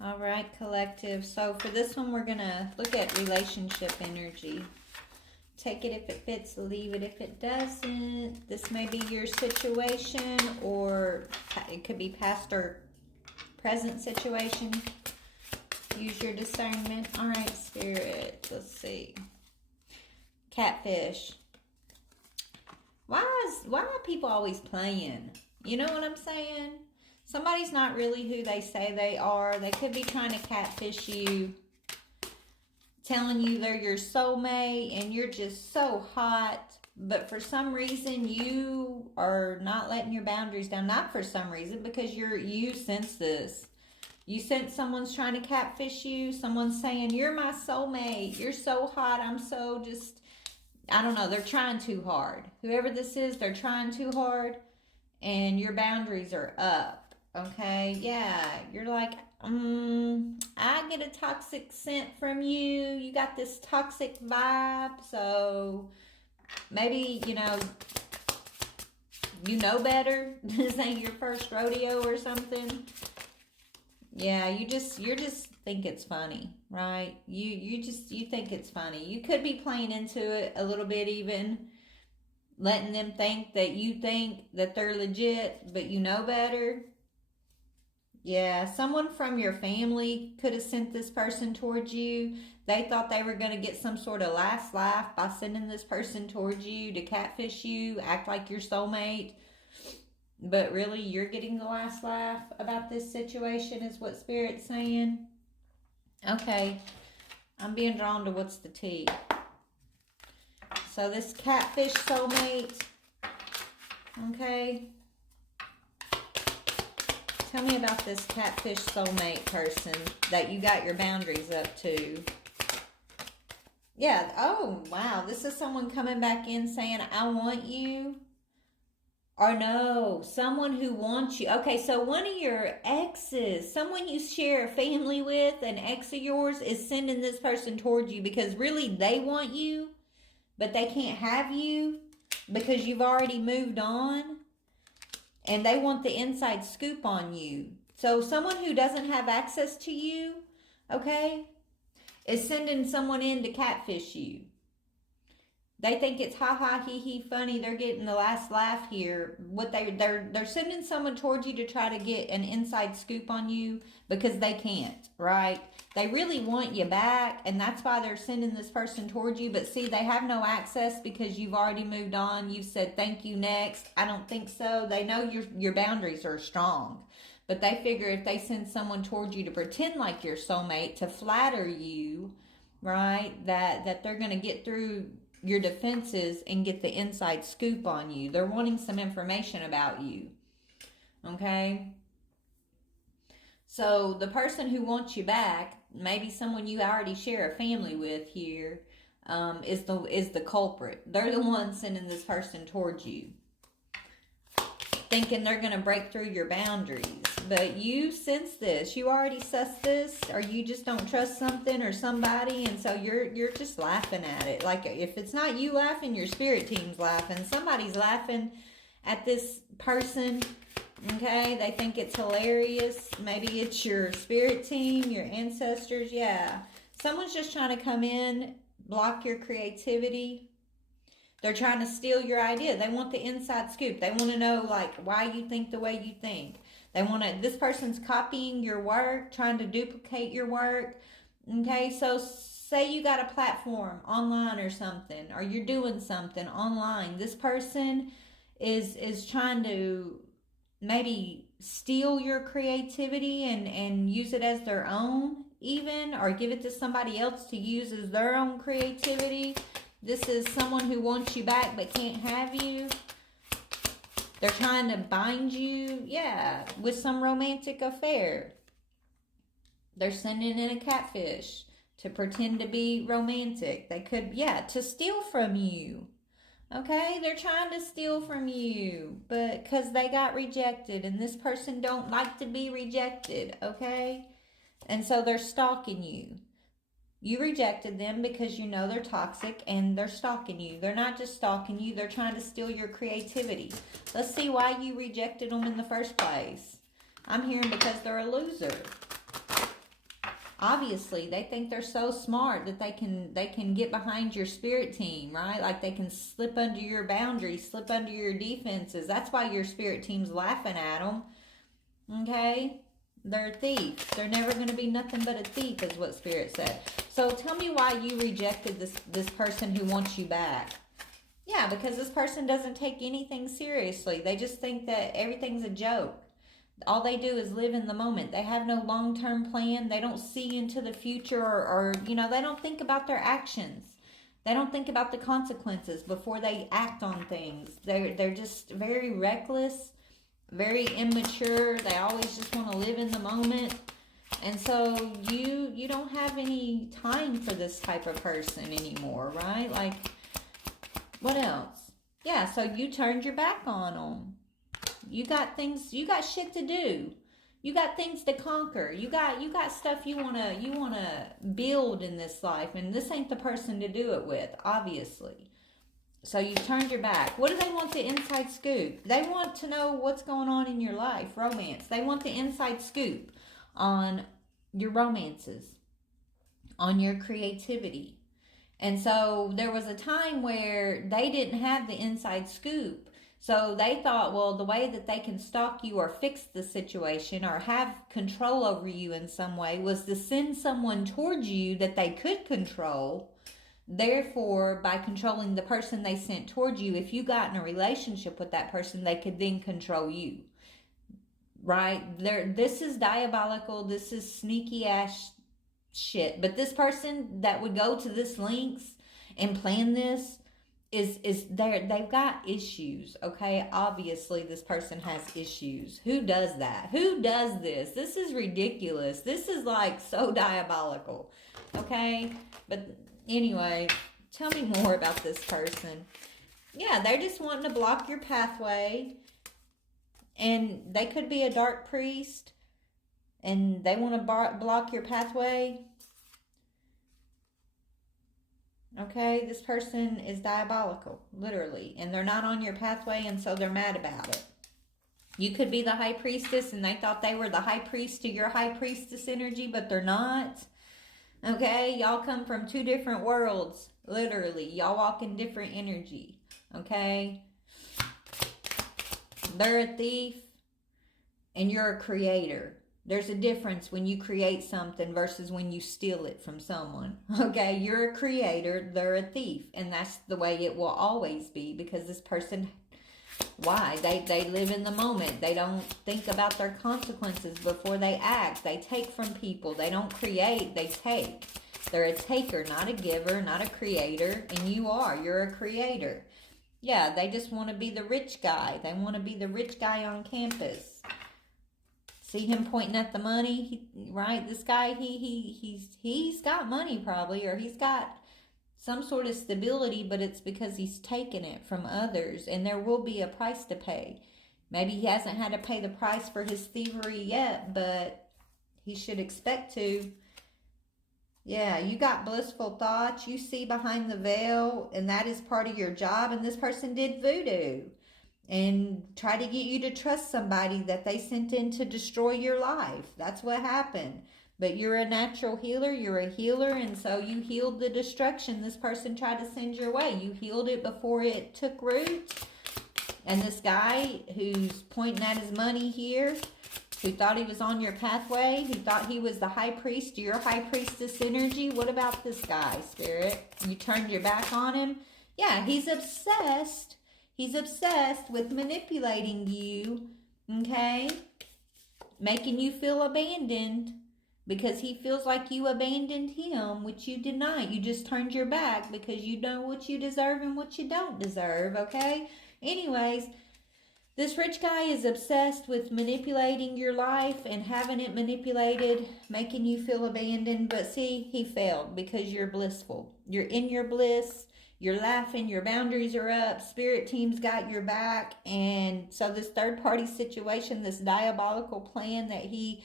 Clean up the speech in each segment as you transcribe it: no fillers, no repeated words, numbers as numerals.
All right, collective. So for this one, we're going to look at relationship energy. Take it if it fits, leave it if it doesn't. This may be your situation, or it could be past or present situation. Use your discernment. All right, Spirit. Let's see. Catfish. Why are people always playing? You know what I'm saying? Somebody's not really who they say they are. They could be trying to catfish you, telling you they're your soulmate and you're just so hot. But for some reason, you are not letting your boundaries down. Not for some reason, because you sense this. You sense someone's trying to catfish you. Someone's saying, you're my soulmate. You're so hot. I'm so just, I don't know. They're trying too hard. Whoever this is, they're trying too hard. And your boundaries are up. Okay, yeah, you're like, I get a toxic scent from you. You got this toxic vibe. So maybe, you know better. This ain't your first rodeo or something. Yeah, you just think it's funny, right? You think it's funny. You could be playing into it a little bit, even letting them think that you think that they're legit, but you know better. Yeah, someone from your family could have sent this person towards you. They thought they were going to get some sort of last laugh by sending this person towards you to catfish you, act like your soulmate. But really, you're getting the last laugh about this situation, is what Spirit's saying. Okay, I'm being drawn to what's the tea. So this catfish soulmate, okay. Tell me about this catfish soulmate person that you got your boundaries up to. Yeah, oh, wow. This is someone coming back in saying, I want you. Or no, someone who wants you. Okay, so one of your exes, someone you share a family with, an ex of yours, is sending this person towards you because really they want you, but they can't have you because you've already moved on. And they want the inside scoop on you. So someone who doesn't have access to you, okay, is sending someone in to catfish you. They think it's ha ha he he funny. They're getting the last laugh here. What they're sending someone towards you to try to get an inside scoop on you because they can't, right? They really want you back, and that's why they're sending this person towards you. But see, they have no access because you've already moved on. You've said thank you next. I don't think so. They know your boundaries are strong. But they figure if they send someone towards you to pretend like your soulmate, to flatter you, right, that they're going to get through your defenses and get the inside scoop on you. They're wanting some information about you. Okay? So the person who wants you back, maybe someone you already share a family with here, is the culprit. They're the ones sending this person towards you, thinking they're going to break through your boundaries. But you sense this. You already suss this, or you just don't trust something or somebody, and so you're just laughing at it. Like, if it's not you laughing, your spirit team's laughing. Somebody's laughing at this person. Okay, they think it's hilarious. Maybe it's your spirit team, your ancestors. Yeah, someone's just trying to come in, block your creativity. They're trying to steal your idea. They want the inside scoop. They want to know, like, why you think the way you think. They want to, this person's copying your work, trying to duplicate your work. Okay, so say you got a platform online or something, or you're doing something online. This person is trying to maybe steal your creativity and use it as their own, even, or give it to somebody else to use as their own creativity. This is someone who wants you back but can't have you. They're trying to bind you, yeah, with some romantic affair. They're sending in a catfish to pretend to be romantic. They could, yeah, to steal from you. Okay, they're trying to steal from you, but because they got rejected, and this person don't like to be rejected, okay? And so they're stalking you. You rejected them because you know they're toxic, and they're stalking you. They're not just stalking you, they're trying to steal your creativity. Let's see why you rejected them in the first place. I'm hearing because they're a loser. Obviously, they think they're so smart that they can get behind your spirit team, right? Like they can slip under your boundaries, slip under your defenses. That's why your spirit team's laughing at them. Okay? They're a thief. They're never going to be nothing but a thief, is what Spirit said. So tell me why you rejected this person who wants you back. Yeah, because this person doesn't take anything seriously. They just think that everything's a joke. All they do is live in the moment. They have no long-term plan. They don't see into the future, or they don't think about their actions. They don't think about the consequences before they act on things. They're just very reckless, very immature. They always just want to live in the moment. And so you don't have any time for this type of person anymore, right? Like, what else? Yeah, so you turned your back on them. You got shit to do. You got things to conquer. You got stuff you wanna build in this life, and this ain't the person to do it with, obviously. So you turned your back. What do they want? The inside scoop. They want to know what's going on in your life, romance. They want the inside scoop on your romances, on your creativity. And so there was a time where they didn't have the inside scoop. So they thought, well, the way that they can stalk you or fix the situation or have control over you in some way was to send someone towards you that they could control. Therefore, by controlling the person they sent towards you, if you got in a relationship with that person, they could then control you. Right? This is diabolical. This is sneaky ass shit. But this person that would go to this lengths and plan this is there. They've got issues. Okay? Obviously, this person has issues. Who does that? Who does this? This is ridiculous. This is like so diabolical. Okay? But anyway, tell me more about this person. Yeah, they're just wanting to block your pathway. And they could be a dark priest. And they want to block your pathway. Okay, this person is diabolical, literally. And they're not on your pathway, and so they're mad about it. You could be the high priestess, and they thought they were the high priest to your high priestess energy, but they're not. Okay, y'all come from two different worlds, literally. Y'all walk in different energy, okay? They're a thief, and you're a creator. There's a difference when you create something versus when you steal it from someone, okay? You're a creator, they're a thief, and that's the way it will always be, because this person, why? They live in the moment. They don't think about their consequences before they act. They take from people. They don't create, they take. They're a taker, not a giver, not a creator, and you're a creator. Yeah, they just want to be the rich guy. They want to be the rich guy on campus. See him pointing at the money, right? This guy, he's got money probably, or he's got some sort of stability, but it's because he's taken it from others, and there will be a price to pay. Maybe he hasn't had to pay the price for his thievery yet, but he should expect to. Yeah, you got blissful thoughts. You see behind the veil, and that is part of your job. And this person did voodoo and try to get you to trust somebody that they sent in to destroy your life. That's what happened. But you're a natural healer. You're a healer, and so you healed the destruction this person tried to send your way. You healed it before it took root. And this guy who's pointing at his money here, who thought he was on your pathway, who thought he was the high priest to your high priestess energy. What about this guy, Spirit? You turned your back on him? Yeah, he's obsessed. He's obsessed with manipulating you, okay? Making you feel abandoned because he feels like you abandoned him, which you did not. You just turned your back because you know what you deserve and what you don't deserve, okay? Anyways, this rich guy is obsessed with manipulating your life and having it manipulated, making you feel abandoned. But see, he failed because you're blissful. You're in your bliss. You're laughing. Your boundaries are up. Spirit team's got your back. And so this third-party situation, this diabolical plan that he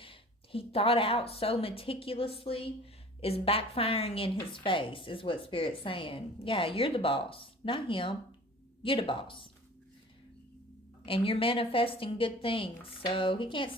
thought out so meticulously is backfiring in his face, is what Spirit's saying. Yeah, you're the boss, not him. You're the boss. And you're manifesting good things. So he can't